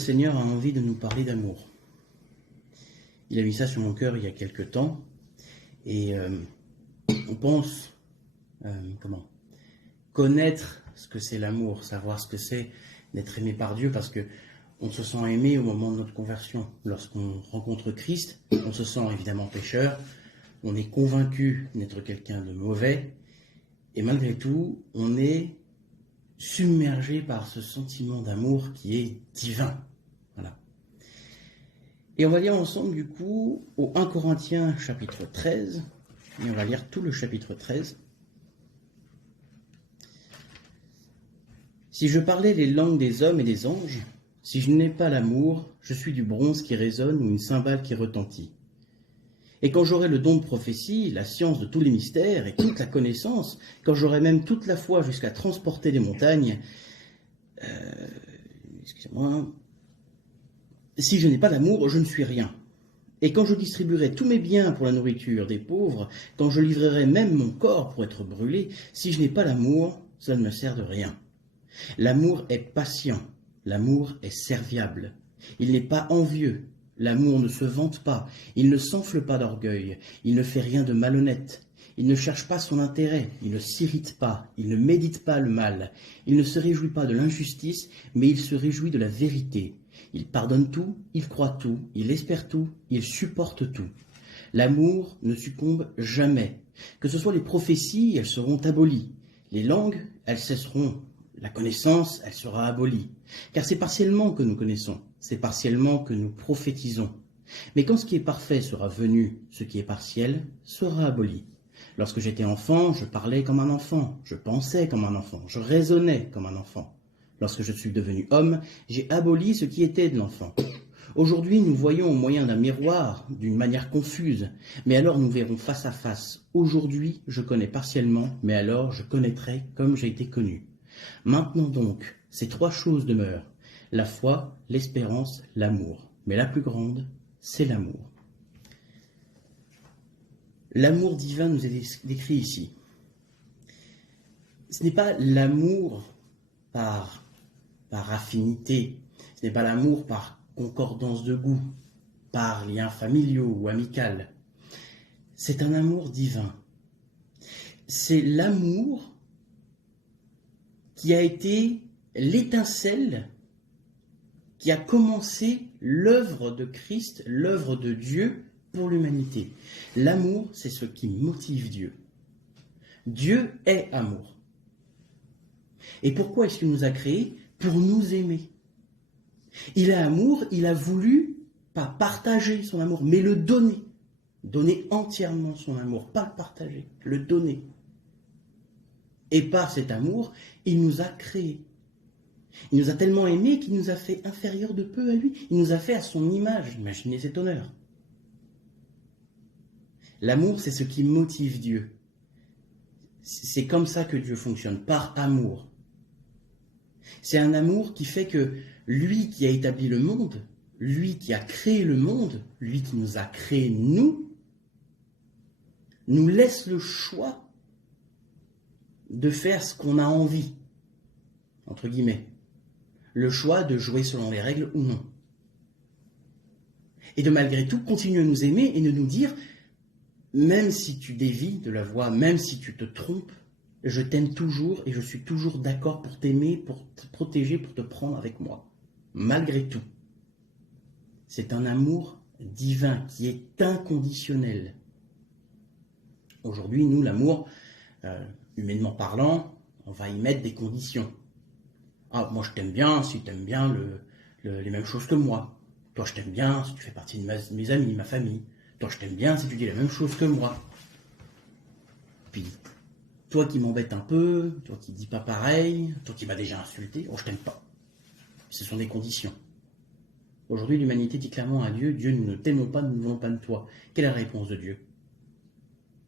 Seigneur a envie de nous parler d'amour. Il a mis ça sur mon cœur il y a quelque temps. Et on pense connaître ce que c'est l'amour, savoir ce que c'est d'être aimé par Dieu, parce que on se sent aimé au moment de notre conversion. Lorsqu'on rencontre Christ, on se sent évidemment pécheur, on est convaincu d'être quelqu'un de mauvais, et malgré tout, on est submergé par ce sentiment d'amour qui est divin. Voilà. Et on va lire ensemble du coup au 1 Corinthiens chapitre 13, et on va lire tout le chapitre 13. Si je parlais les langues des hommes et des anges, si je n'ai pas l'amour, je suis du bronze qui résonne ou une cymbale qui retentit. Et quand j'aurai le don de prophétie, la science de tous les mystères et toute la connaissance, quand j'aurai même toute la foi jusqu'à transporter les montagnes, si je n'ai pas l'amour, je ne suis rien. Et quand je distribuerai tous mes biens pour la nourriture des pauvres, quand je livrerai même mon corps pour être brûlé, si je n'ai pas l'amour, cela ne me sert de rien. L'amour est patient, l'amour est serviable. Il n'est pas envieux, l'amour ne se vante pas, il ne s'enfle pas d'orgueil, il ne fait rien de malhonnête, il ne cherche pas son intérêt, il ne s'irrite pas, il ne médite pas le mal, il ne se réjouit pas de l'injustice, mais il se réjouit de la vérité. Il pardonne tout, il croit tout, il espère tout, il supporte tout. L'amour ne succombe jamais. Que ce soit les prophéties, elles seront abolies. Les langues, elles cesseront. La connaissance, elle sera abolie. Car c'est partiellement que nous connaissons, c'est partiellement que nous prophétisons. Mais quand ce qui est parfait sera venu, ce qui est partiel sera aboli. Lorsque j'étais enfant, je parlais comme un enfant, je pensais comme un enfant, je raisonnais comme un enfant. Lorsque je suis devenu homme, j'ai aboli ce qui était de l'enfant. Aujourd'hui, nous voyons au moyen d'un miroir, d'une manière confuse, mais alors nous verrons face à face. Aujourd'hui, je connais partiellement, mais alors je connaîtrai comme j'ai été connu. Maintenant donc, ces trois choses demeurent, la foi, l'espérance, l'amour. Mais la plus grande, c'est l'amour. L'amour divin nous est décrit ici. Ce n'est pas l'amour par affinité, ce n'est pas l'amour par concordance de goût, par liens familiaux ou amical. C'est un amour divin. C'est l'amour qui a été l'étincelle qui a commencé l'œuvre de Christ, l'œuvre de Dieu pour l'humanité. L'amour, c'est ce qui motive Dieu. Dieu est amour. Et pourquoi est-ce qu'il nous a créés? Pour nous aimer. Il est amour, il a voulu, pas partager son amour, mais le donner. Donner entièrement son amour, pas le partager, le donner. Et par cet amour, il nous a créés. Il nous a tellement aimés qu'il nous a fait inférieurs de peu à lui. Il nous a fait à son image. Imaginez cet honneur. L'amour, c'est ce qui motive Dieu. C'est comme ça que Dieu fonctionne, par amour. C'est un amour qui fait que lui qui a établi le monde, lui qui a créé le monde, lui qui nous a créés nous laisse le choix de faire ce qu'on a envie, entre guillemets. Le choix de jouer selon les règles ou non. Et de malgré tout continuer à nous aimer et de nous dire, même si tu dévies de la voie, même si tu te trompes, je t'aime toujours et je suis toujours d'accord pour t'aimer, pour te protéger, pour te prendre avec moi. Malgré tout. C'est un amour divin qui est inconditionnel. Aujourd'hui, nous, l'amour, humainement parlant, on va y mettre des conditions. Ah, moi je t'aime bien si tu aimes bien les mêmes choses que moi. Toi je t'aime bien si tu fais partie de mes amis, ma famille. Toi je t'aime bien si tu dis la même chose que moi. Puis, toi qui m'embête un peu, toi qui dis pas pareil, toi qui m'as déjà insulté, oh je t'aime pas. Ce sont des conditions. Aujourd'hui l'humanité dit clairement à Dieu, Dieu nous ne t'aimons pas, nous ne voulons pas de toi. Quelle est la réponse de Dieu?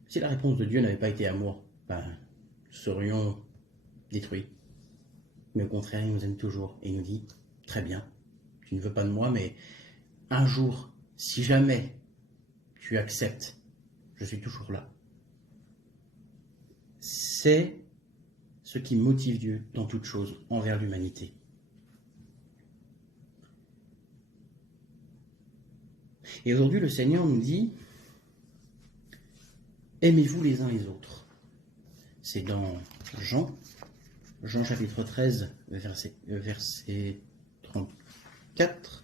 Si la réponse de Dieu n'avait pas été amour, nous serions détruits. Mais au contraire, il nous aime toujours et il nous dit, très bien, tu ne veux pas de moi, mais un jour, si jamais tu acceptes, je suis toujours là. C'est ce qui motive Dieu dans toute chose envers l'humanité. Et aujourd'hui, le Seigneur nous dit, aimez-vous les uns les autres. C'est dans Jean chapitre 13, verset 34.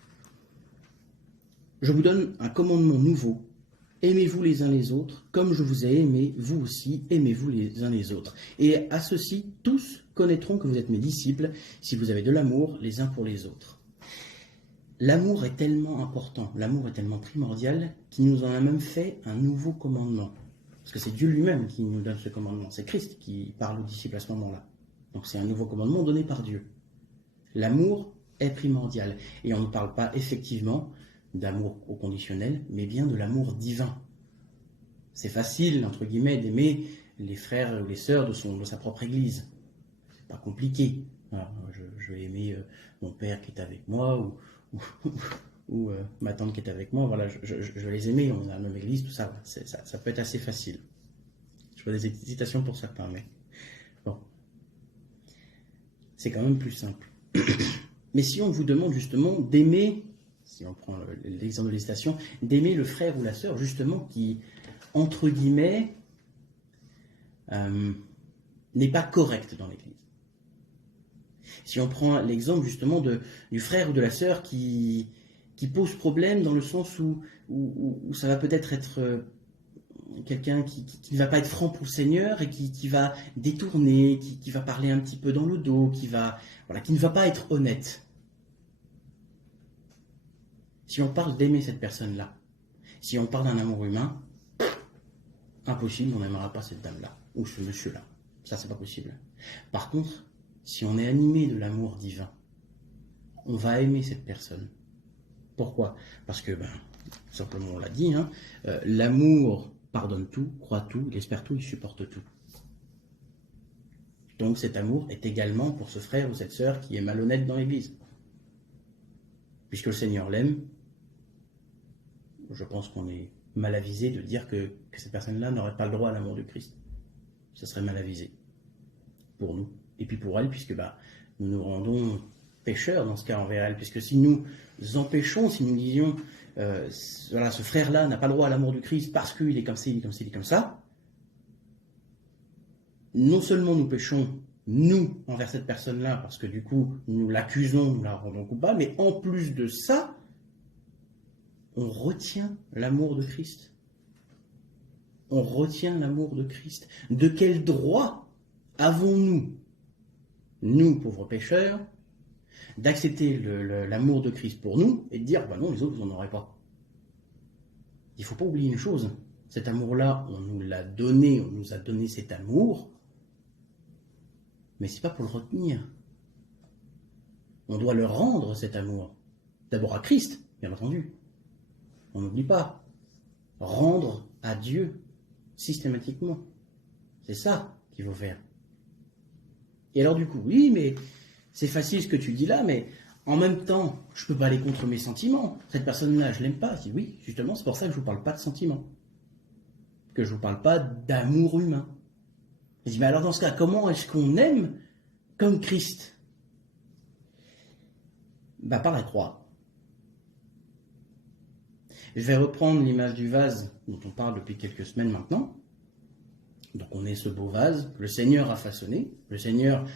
Je vous donne un commandement nouveau. Aimez-vous les uns les autres, comme je vous ai aimé, vous aussi, aimez-vous les uns les autres. Et à ceci, tous connaîtront que vous êtes mes disciples, si vous avez de l'amour les uns pour les autres. L'amour est tellement important, l'amour est tellement primordial, qu'il nous en a même fait un nouveau commandement. Parce que c'est Dieu lui-même qui nous donne ce commandement, c'est Christ qui parle aux disciples à ce moment-là. Donc c'est un nouveau commandement donné par Dieu. L'amour est primordial. Et on ne parle pas effectivement d'amour au conditionnel, mais bien de l'amour divin. C'est facile, entre guillemets, d'aimer les frères ou les sœurs de sa propre église. C'est pas compliqué. Alors, je vais aimer mon père qui est avec moi, ou ma tante qui est avec moi. Voilà, je vais les aimer, on est dans la même église, tout ça. Ça peut être assez facile. Je vois des hésitations pour certains, mais bon. C'est quand même plus simple. Mais si on vous demande justement d'aimer, si on prend l'exemple de l'hésitation, d'aimer le frère ou la sœur, justement, qui, entre guillemets, n'est pas correct dans l'Église. Si on prend l'exemple justement du frère ou de la sœur qui pose problème dans le sens où ça va peut-être être quelqu'un qui ne va pas être franc pour le Seigneur et qui va détourner, qui va parler un petit peu dans le dos, qui ne va pas être honnête. Si on parle d'aimer cette personne-là, si on parle d'un amour humain, impossible, on n'aimera pas cette dame-là, ou ce monsieur-là. Ça, c'est pas possible. Par contre, si on est animé de l'amour divin, on va aimer cette personne. Pourquoi ? Parce que, simplement on l'a dit, l'amour pardonne tout, croit tout, il espère tout, il supporte tout. Donc cet amour est également pour ce frère ou cette sœur qui est malhonnête dans l'Église. Puisque le Seigneur l'aime, je pense qu'on est mal avisé de dire que cette personne-là n'aurait pas le droit à l'amour du Christ. Ça serait mal avisé. Pour nous. Et puis pour elle, puisque nous nous rendons pécheurs dans ce cas envers elle. Puisque si nous empêchons, si nous disions, ce frère-là n'a pas le droit à l'amour du Christ parce qu'il est comme ci, il est comme ci, il est comme ça, non seulement nous péchons, nous, envers cette personne-là, parce que du coup, nous l'accusons, nous la rendons coupable, mais en plus de ça, on retient l'amour de Christ. On retient l'amour de Christ. De quel droit avons-nous, nous, pauvres pécheurs, d'accepter l'amour de Christ pour nous et de dire, non, les autres, vous n'en aurez pas. Il ne faut pas oublier une chose, cet amour-là, on nous l'a donné, on nous a donné cet amour, mais ce n'est pas pour le retenir. On doit le rendre, cet amour. D'abord à Christ, bien entendu. On n'oublie pas. Rendre à Dieu, systématiquement. C'est ça qu'il faut faire. Et alors du coup, oui, mais c'est facile ce que tu dis là, mais en même temps, je ne peux pas aller contre mes sentiments. Cette personne-là, je ne l'aime pas. Je dis oui, justement, c'est pour ça que je ne vous parle pas de sentiments. Que je ne vous parle pas d'amour humain. Je dis, mais alors dans ce cas, comment est-ce qu'on aime comme Christ ? Par la croix. Je vais reprendre l'image du vase dont on parle depuis quelques semaines maintenant. Donc on est ce beau vase, le Seigneur a façonné, le Seigneur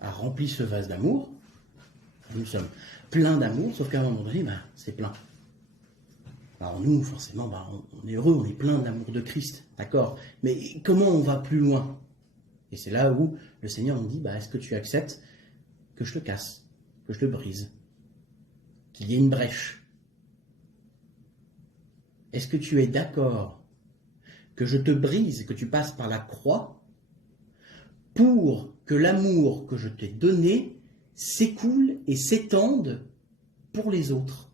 a rempli ce vase d'amour. Nous sommes pleins d'amour, sauf qu'à un moment donné, c'est plein. Alors nous, forcément, on est heureux, on est plein d'amour de Christ, d'accord ? Mais comment on va plus loin ? Et c'est là où le Seigneur nous dit, est-ce que tu acceptes que je te casse, que je te brise, qu'il y ait une brèche ? Est-ce que tu es d'accord que je te brise, que tu passes par la croix, pour que l'amour que je t'ai donné s'écoule et s'étende pour les autres ?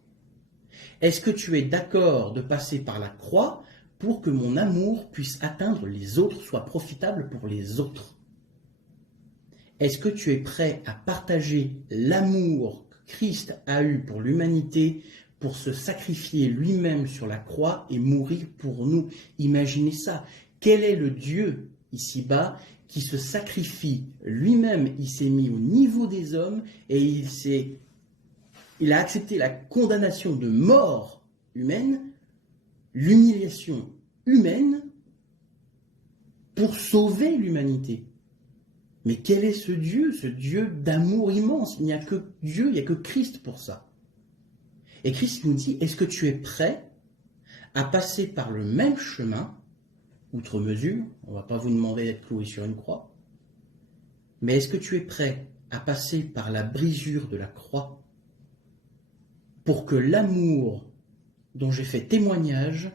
Est-ce que tu es d'accord de passer par la croix pour que mon amour puisse atteindre les autres, soit profitable pour les autres ? Est-ce que tu es prêt à partager l'amour que Christ a eu pour l'humanité, pour se sacrifier lui-même sur la croix et mourir pour nous ? Imaginez ça. Quel est le Dieu ici-bas qui se sacrifie lui-même? Il s'est mis au niveau des hommes et il a accepté la condamnation de mort humaine l'humiliation humaine pour sauver l'humanité. Mais quel est ce Dieu d'amour immense? Il n'y a que Dieu, il n'y a que Christ pour ça. Et Christ nous dit, est-ce que tu es prêt à passer par le même chemin, outre mesure, on ne va pas vous demander d'être cloué sur une croix, mais est-ce que tu es prêt à passer par la brisure de la croix pour que l'amour dont j'ai fait témoignage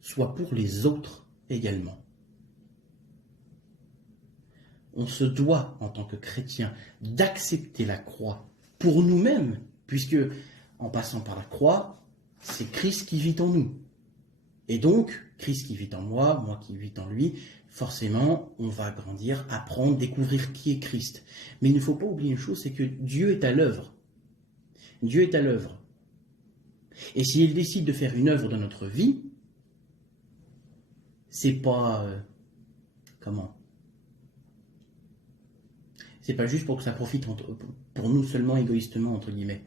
soit pour les autres également? On se doit, en tant que chrétien, d'accepter la croix pour nous-mêmes, puisque en passant par la croix, c'est Christ qui vit en nous. Et donc, Christ qui vit en moi, moi qui vis en lui, forcément, on va grandir, apprendre, découvrir qui est Christ. Mais il ne faut pas oublier une chose, c'est que Dieu est à l'œuvre. Dieu est à l'œuvre. Et s'il décide de faire une œuvre dans notre vie, c'est pas... C'est pas juste pour que ça profite pour nous seulement égoïstement, entre guillemets.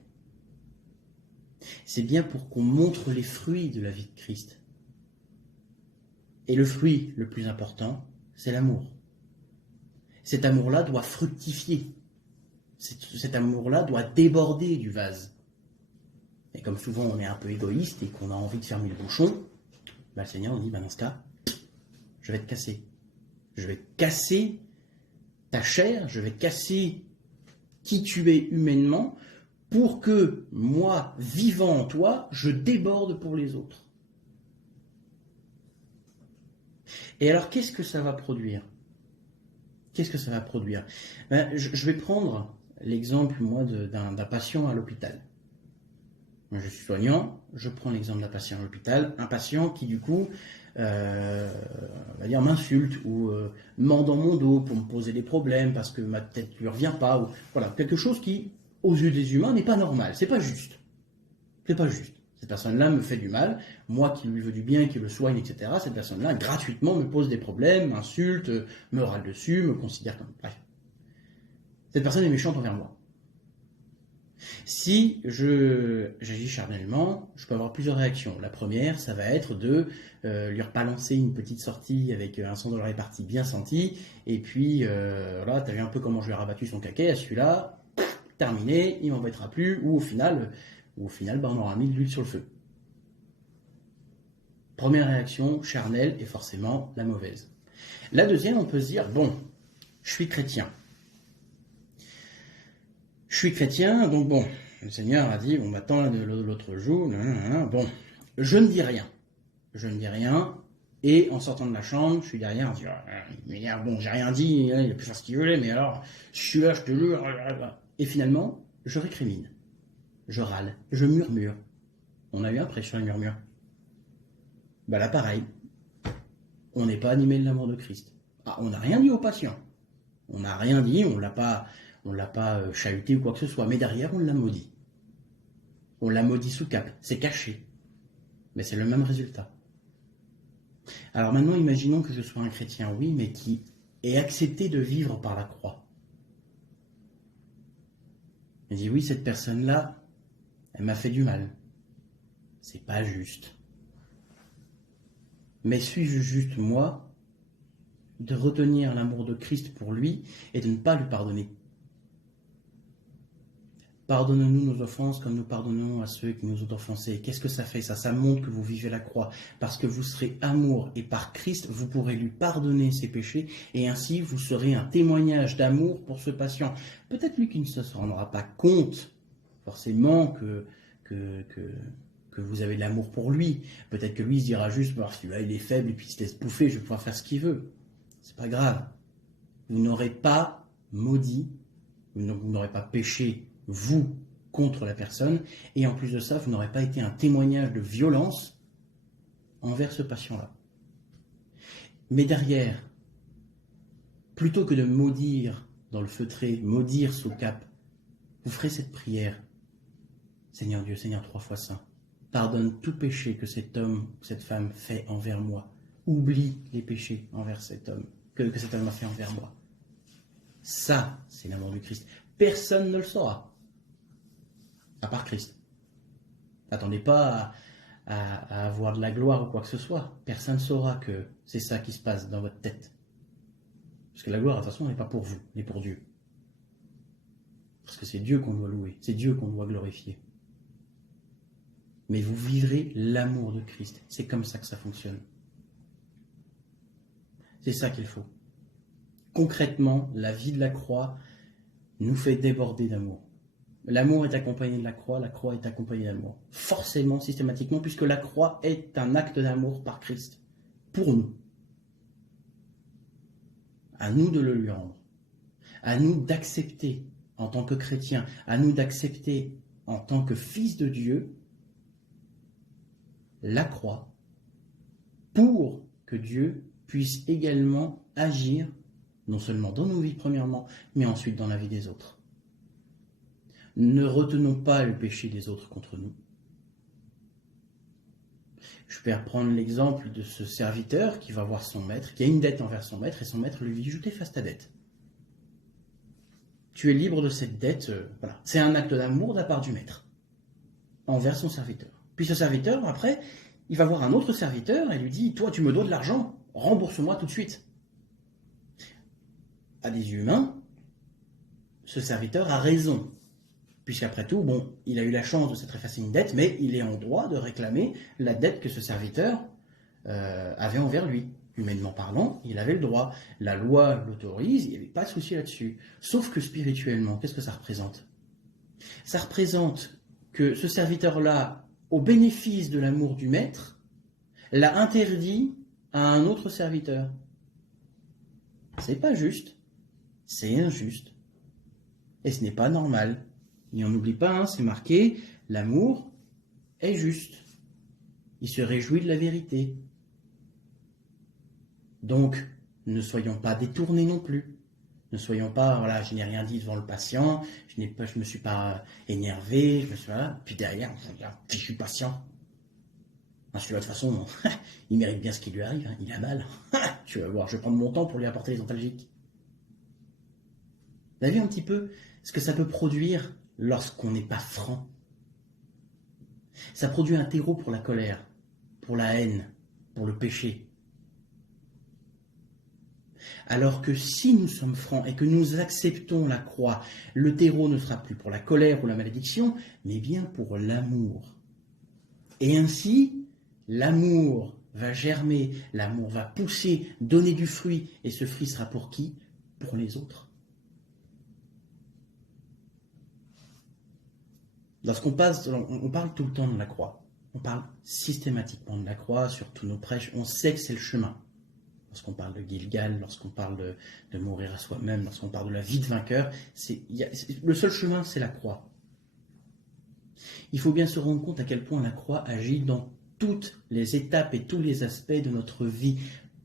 C'est bien pour qu'on montre les fruits de la vie de Christ. Et le fruit le plus important, c'est l'amour. Cet amour-là doit fructifier. Cet amour-là doit déborder du vase. Et comme souvent on est un peu égoïste et qu'on a envie de fermer le bouchon, le Seigneur nous dit, dans ce cas, je vais te casser. Je vais casser ta chair, je vais casser qui tu es humainement pour que moi, vivant en toi, je déborde pour les autres. Et alors, qu'est-ce que ça va produire? Qu'est-ce que ça va produire? Je vais prendre l'exemple, moi, d'un patient à l'hôpital. Moi, je suis soignant, je prends l'exemple d'un patient à l'hôpital, un patient qui, du coup, on va dire, m'insulte ou ment dans mon dos pour me poser des problèmes parce que ma tête ne lui revient pas. Ou, voilà, quelque chose qui, aux yeux des humains, n'est pas normal. C'est pas juste. C'est pas juste. Cette personne-là me fait du mal, moi qui lui veux du bien, qui le soigne, etc. Cette personne-là, gratuitement, me pose des problèmes, m'insulte, me râle dessus, me considère comme... Bref. Cette personne est méchante envers moi. Si j'agis charnellement, je peux avoir plusieurs réactions. La première, ça va être de lui rebalancer une petite sortie avec un son de la répartie bien senti, et puis voilà, t'as vu un peu comment je lui ai rabattu son caquet, à celui-là, terminé, il m'embêtera plus, ou au final, on aura mis de l'huile sur le feu. Première réaction, charnelle, et forcément la mauvaise. La deuxième, on peut se dire, bon, je suis chrétien. Je suis chrétien, donc bon, le Seigneur a dit, bon, maintenant, l'autre jour, bon, je ne dis rien. Je ne dis rien, et en sortant de la chambre, je suis derrière, je dis, bon, j'ai rien dit, il a pu faire ce qu'il voulait, mais alors, je suis là, je te jure, et finalement, je récrimine, je râle, je murmure. On a eu un prêche sur les murmures. Ben là, pareil, on n'est pas animé de l'amour de Christ. Ah, on n'a rien dit au patient. On n'a rien dit, on ne l'a pas chahuté ou quoi que ce soit, mais derrière, on l'a maudit. On l'a maudit sous cape, c'est caché. Mais c'est le même résultat. Alors maintenant, imaginons que je sois un chrétien, oui, mais qui ait accepté de vivre par la croix. Je dis, oui, cette personne-là, elle m'a fait du mal. C'est pas juste. Mais suis-je juste, moi, de retenir l'amour de Christ pour lui et de ne pas lui pardonner? Pardonnez-nous nos offenses comme nous pardonnons à ceux qui nous ont offensés. Qu'est-ce que ça fait ça? Ça montre que vous vivez la croix. Parce que vous serez amour et par Christ, vous pourrez lui pardonner ses péchés et ainsi vous serez un témoignage d'amour pour ce patient. Peut-être lui qui ne se rendra pas compte forcément que vous avez de l'amour pour lui. Peut-être que lui se dira juste, celui-là il est faible et puis il se laisse bouffer, je vais pouvoir faire ce qu'il veut. C'est pas grave. Vous n'aurez pas maudit, vous n'aurez pas péché, vous, contre la personne, et en plus de ça, vous n'aurez pas été un témoignage de violence envers ce patient-là. Mais derrière, plutôt que de maudire dans le feutré, maudire sous cape, vous ferez cette prière. Seigneur Dieu, Seigneur 3 fois saint, pardonne tout péché que cet homme ou cette femme fait envers moi. Oublie les péchés envers cet homme, que cet homme a fait envers moi. Ça, c'est l'amour du Christ. Personne ne le saura, à part Christ. N'attendez pas à avoir de la gloire ou quoi que ce soit. Personne ne saura que c'est ça qui se passe dans votre tête. Parce que la gloire, de toute façon, n'est pas pour vous, elle est pour Dieu. Parce que c'est Dieu qu'on doit louer, c'est Dieu qu'on doit glorifier. Mais vous vivrez l'amour de Christ. C'est comme ça que ça fonctionne. C'est ça qu'il faut. Concrètement, la vie de la croix nous fait déborder d'amour. L'amour est accompagné de la croix est accompagnée d'amour. Forcément, systématiquement, puisque la croix est un acte d'amour par Christ. Pour nous. À nous de le lui rendre. À nous d'accepter en tant que chrétiens, à nous d'accepter en tant que fils de Dieu, la croix, pour que Dieu puisse également agir, non seulement dans nos vies premièrement, mais ensuite dans la vie des autres. Ne retenons pas le péché des autres contre nous. Je peux reprendre l'exemple de ce serviteur qui va voir son maître, qui a une dette envers son maître, et son maître lui dit « Je t'efface ta dette. Tu es libre de cette dette. » Voilà. C'est un acte d'amour de la part du maître envers son serviteur. Puis ce serviteur, après, il va voir un autre serviteur et lui dit « Toi, tu me dois de l'argent, rembourse-moi tout de suite. » À des yeux humains, ce serviteur a raison. Puisqu'après tout, bon, il a eu la chance de s'être effacé une dette, mais il est en droit de réclamer la dette que ce serviteur avait envers lui. Humainement parlant, il avait le droit. La loi l'autorise, il n'y avait pas de souci là-dessus. Sauf que spirituellement, qu'est-ce que ça représente? Ça représente que ce serviteur-là, au bénéfice de l'amour du maître, l'a interdit à un autre serviteur. C'est pas juste, c'est injuste. Et ce n'est pas normal. Et on n'oublie pas, hein, c'est marqué, l'amour est juste. Il se réjouit de la vérité. Donc, ne soyons pas détournés non plus. Ne soyons pas, voilà, je n'ai rien dit devant le patient, je ne me suis pas énervé, puis derrière, je suis patient. Celui-là, de toute façon, il mérite bien ce qui lui arrive, hein, il a mal. Tu vas voir, je vais prendre mon temps pour lui apporter les antalgiques. Vous avez vu un petit peu ce que ça peut produire lorsqu'on n'est pas franc? Ça produit un terreau pour la colère, pour la haine, pour le péché. Alors que si nous sommes francs et que nous acceptons la croix, le terreau ne sera plus pour la colère ou la malédiction, mais bien pour l'amour. Et ainsi, l'amour va germer, l'amour va pousser, donner du fruit, et ce fruit sera pour qui? Pour les autres. Lorsqu'on on parle tout le temps de la croix, on parle systématiquement de la croix sur tous nos prêches, on sait que c'est le chemin. Lorsqu'on parle de Gilgal, lorsqu'on parle de mourir à soi-même, lorsqu'on parle de la vie de vainqueur, le seul chemin, c'est la croix. Il faut bien se rendre compte à quel point la croix agit dans toutes les étapes et tous les aspects de notre vie.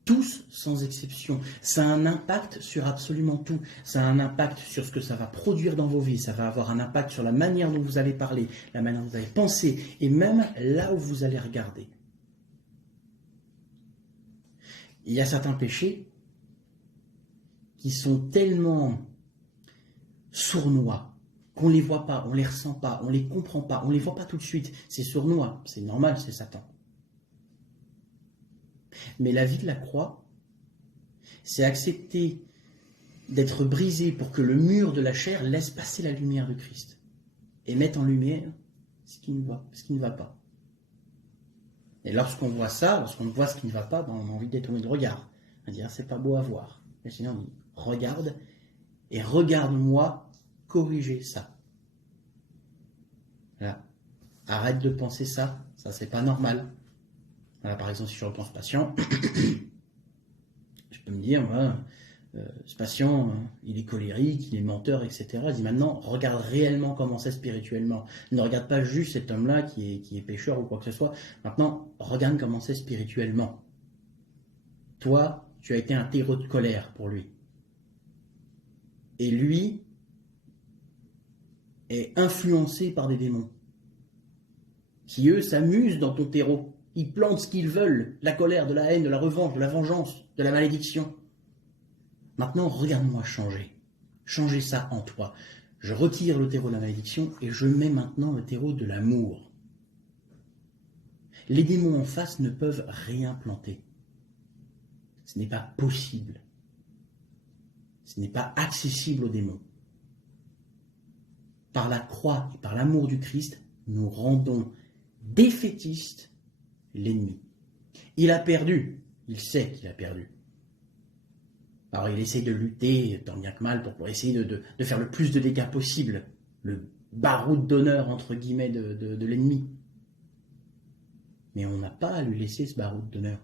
Tous sans exception. Ça a un impact sur absolument tout. Ça a un impact sur ce que ça va produire dans vos vies. Ça va avoir un impact sur la manière dont vous allez parler, la manière dont vous allez penser, et même là où vous allez regarder. Il y a certains péchés qui sont tellement sournois qu'on ne les voit pas, on ne les ressent pas, on ne les comprend pas, on ne les voit pas tout de suite. C'est sournois, c'est normal, c'est Satan. Mais la vie de la croix, c'est accepter d'être brisé pour que le mur de la chair laisse passer la lumière de Christ et mette en lumière ce qui ne va pas. Et lorsqu'on voit ça, lorsqu'on voit ce qui ne va pas, on a envie de détourner le regard. On va dire, c'est pas beau à voir. Le Seigneur dit, regarde et regarde-moi corriger ça. Voilà. Arrête de penser ça c'est pas normal. Voilà, par exemple, si je reprends ce patient, je peux me dire, ce patient, il est colérique, il est menteur, etc. Je dis maintenant, regarde réellement comment c'est spirituellement. Ne regarde pas juste cet homme-là qui est pécheur ou quoi que ce soit. Maintenant, regarde comment c'est spirituellement. Toi, tu as été un terreau de colère pour lui. Et lui est influencé par des démons qui, eux, s'amusent dans ton terreau. Ils plantent ce qu'ils veulent, la colère, de la haine, de la revanche, de la vengeance, de la malédiction. Maintenant, regarde-moi changer. Changer ça en toi. Je retire le terreau de la malédiction et je mets maintenant le terreau de l'amour. Les démons en face ne peuvent rien planter. Ce n'est pas possible. Ce n'est pas accessible aux démons. Par la croix et par l'amour du Christ, nous rendons défaitiste l'ennemi. Il a perdu. Il sait qu'il a perdu. Alors il essaie de lutter tant bien que mal pour essayer de faire le plus de dégâts possible. Le baroud d'honneur, entre guillemets, de l'ennemi. Mais on n'a pas à lui laisser ce baroud d'honneur.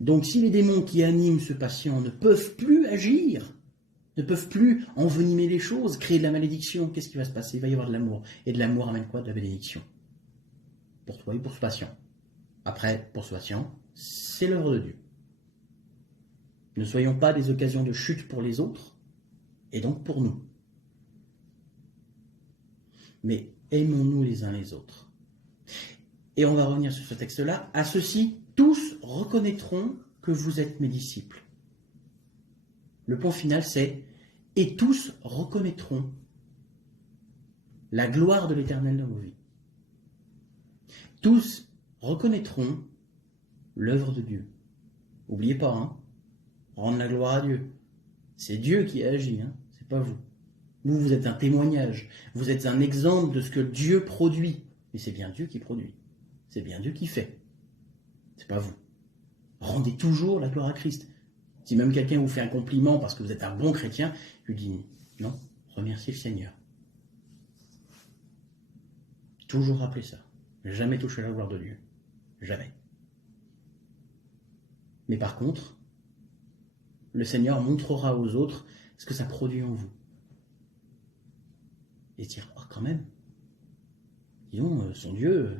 Donc si les démons qui animent ce patient ne peuvent plus agir, ne peuvent plus envenimer les choses, créer de la malédiction, qu'est-ce qui va se passer? Il va y avoir de l'amour. Et de l'amour amène quoi? De la bénédiction. Pour toi et pour ce patient. Après, pour ce patient, c'est l'œuvre de Dieu. Ne soyons pas des occasions de chute pour les autres, et donc pour nous. Mais aimons-nous les uns les autres. Et on va revenir sur ce texte-là. À ceci, tous reconnaîtront que vous êtes mes disciples. Le point final, c'est « et tous reconnaîtront la gloire de l'Éternel dans vos vies ». Tous reconnaîtront l'œuvre de Dieu. N'oubliez pas, hein, rendre la gloire à Dieu. C'est Dieu qui agit, hein, c'est pas vous. Vous êtes un témoignage, vous êtes un exemple de ce que Dieu produit. Mais c'est bien Dieu qui produit, c'est bien Dieu qui fait. C'est pas vous. Rendez toujours la gloire à Christ. Si même quelqu'un vous fait un compliment parce que vous êtes un bon chrétien, je lui dis non, remerciez le Seigneur. Toujours rappeler ça. Jamais toucher la gloire de Dieu. Jamais. Mais par contre, le Seigneur montrera aux autres ce que ça produit en vous. Et dire, oh quand même, disons, son Dieu,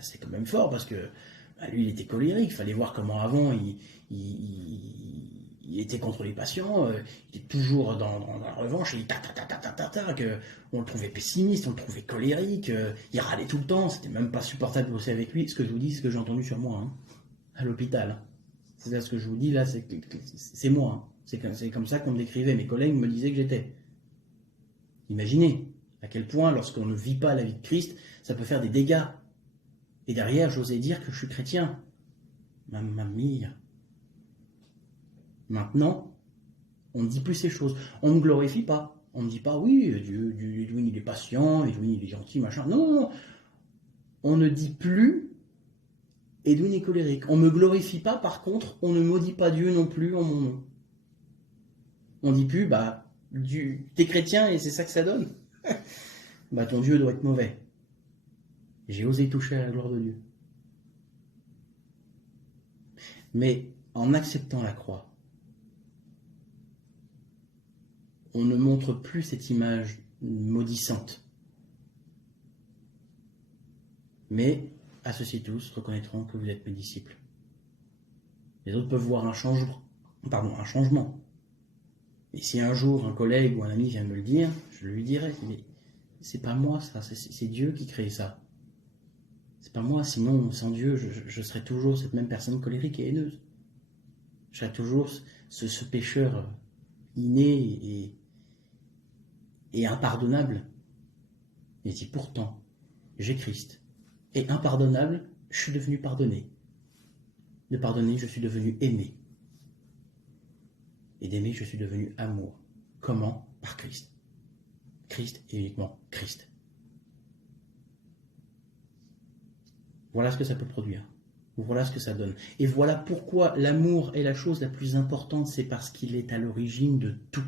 c'est quand même fort parce que lui il était colérique, il fallait voir comment avant il était contre les patients, il était toujours dans la revanche, on le trouvait pessimiste, on le trouvait colérique, il râlait tout le temps, c'était même pas supportable de bosser avec lui. Ce que je vous dis, c'est ce que j'ai entendu sur moi, hein, à l'hôpital. Hein. C'est là ce que je vous dis, là, c'est moi. Hein. C'est comme ça qu'on me décrivait, mes collègues me disaient que j'étais. Imaginez à quel point, lorsqu'on ne vit pas la vie de Christ, ça peut faire des dégâts. Et derrière, j'osais dire que je suis chrétien. Mamma mia. Maintenant, on ne dit plus ces choses. On ne me glorifie pas. On ne me dit pas, oui, Dieu, Edwin, il est patient, Edwin, il est gentil, machin. Non, non, non. On ne dit plus, Edwin est colérique. On ne me glorifie pas, par contre, on ne maudit pas Dieu non plus en mon nom. On ne dit plus, t'es chrétien et c'est ça que ça donne. Ton Dieu doit être mauvais. J'ai osé toucher à la gloire de Dieu. Mais en acceptant la croix, on ne montre plus cette image maudissante. Mais à ceux-ci tous reconnaîtront que vous êtes mes disciples. Les autres peuvent voir un changement. Et si un jour un collègue ou un ami vient me le dire, je lui dirai, mais c'est pas moi ça, c'est Dieu qui crée ça. C'est pas moi, sinon sans Dieu, je serais toujours cette même personne colérique et haineuse. Je serais toujours ce pécheur inné et impardonnable. Et dit pourtant, j'ai Christ. Et impardonnable, je suis devenu pardonné. De pardonner, je suis devenu aimé. Et d'aimer, je suis devenu amour. Comment? Par Christ. Christ et uniquement Christ. Voilà ce que ça peut produire. Voilà ce que ça donne. Et voilà pourquoi l'amour est la chose la plus importante, c'est parce qu'il est à l'origine de tout.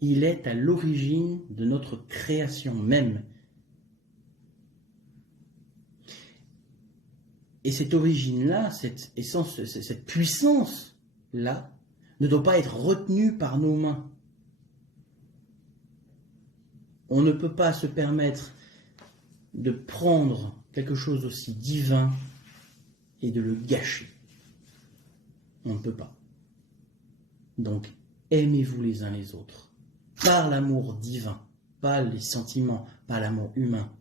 Il est à l'origine de notre création même. Et cette origine-là, cette essence, cette puissance-là, ne doit pas être retenue par nos mains. On ne peut pas se permettre de prendre quelque chose d'aussi divin et de le gâcher. On ne peut pas. Donc, aimez-vous les uns les autres. Par l'amour divin, pas les sentiments, pas l'amour humain.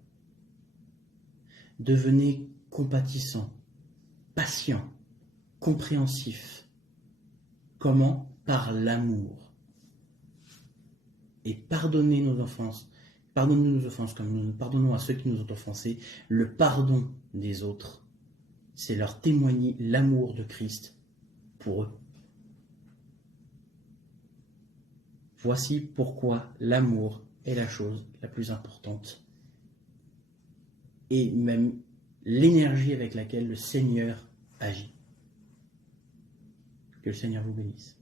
Devenez compatissant, patient, compréhensif. Comment? Par l'amour. Et pardonnez nos offenses, Pardonne-nous nos offenses comme nous pardonnons à ceux qui nous ont offensés. Le pardon des autres, c'est leur témoigner l'amour de Christ pour eux. Voici pourquoi l'amour est la chose la plus importante et même l'énergie avec laquelle le Seigneur agit. Que le Seigneur vous bénisse.